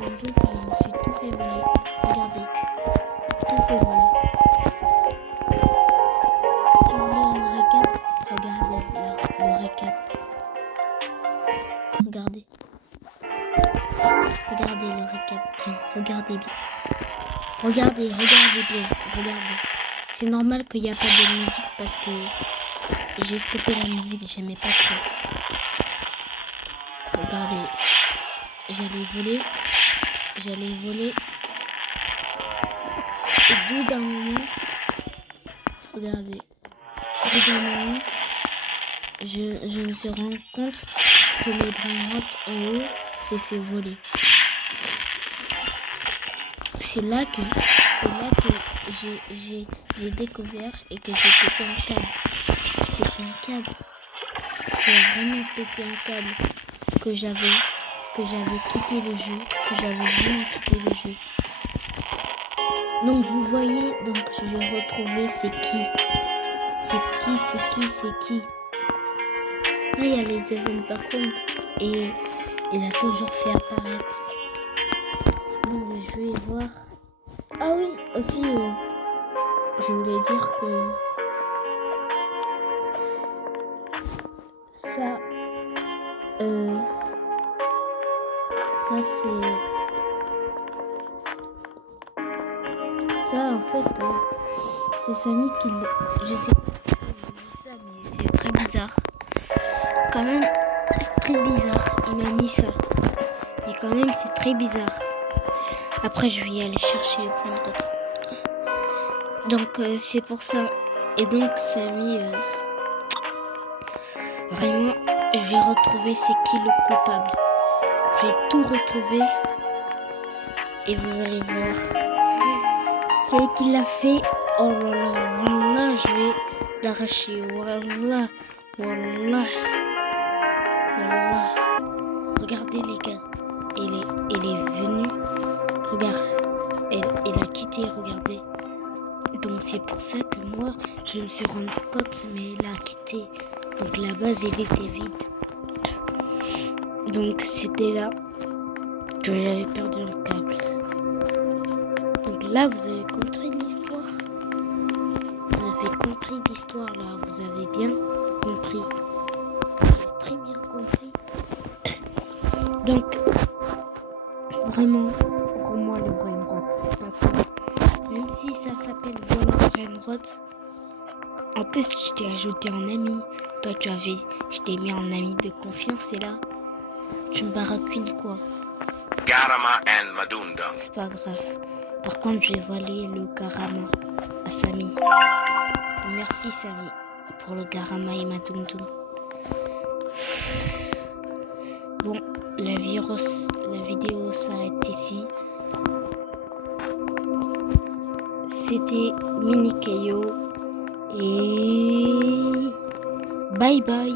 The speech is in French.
bonjour, je me suis tout fait voler. Regardez, tout fait voler. Si vous voulez un récap, regardez là, le récap. Regardez. Regardez le récap bien. Regardez bien. Regardez bien. Regardez. C'est normal qu'il n'y a pas de musique parce que j'ai stoppé la musique, j'aimais pas trop. Regardez. J'allais voler. Et bout d'un moment, regardez. Au bout d'un moment, je me suis rendu compte que les brainrots en haut s'est fait voler. C'est là que j'ai découvert et que j'ai pété un câble. J'ai pété un câble. J'ai vraiment pété un câble que j'avais quitté le jeu, que j'avais vraiment quitté le jeu. Donc vous voyez, donc je vais retrouver c'est qui. Là il y a les event background et il a toujours fait apparaître. Donc je vais voir. Ah oui, aussi je voulais dire que ça en fait c'est Samy qui je sais pas pourquoi il m'a mis ça, mais c'est très bizarre. Quand même, c'est très bizarre, il m'a mis ça. Mais quand même, c'est très bizarre. Après, je vais y aller chercher le point de route. Donc, c'est pour ça. Et donc, Samy, vraiment, je vais retrouver c'est qui le coupable. Je vais tout retrouver. Et vous allez voir. Celui qui l'a fait, oh là là, voilà, je vais l'arracher. Voilà. Regardez les gars, elle est venue. Regarde, elle a quitté, regardez. Donc c'est pour ça que moi, je me suis rendu compte, mais elle a quitté. Donc la base, elle était vide. Donc c'était là que j'avais perdu un câble. Donc là, vous avez compris l'histoire. Vous avez compris l'histoire là, vous avez bien compris. Vous avez très bien compris. Donc, vraiment, rends-moi le brainrot, c'est pas cool. Même si ça s'appelle volant brainrot. En plus, je t'ai ajouté en ami. Toi, je t'ai mis en ami de confiance et là, tu me barracunes quoi. Garama and Madunda. C'est pas grave. Par contre, je vais voler le Garama à Samy. Merci Samy pour le Garama et Madundum. Bon, la vidéo s'arrête ici. C'était Mini Kayo et bye bye.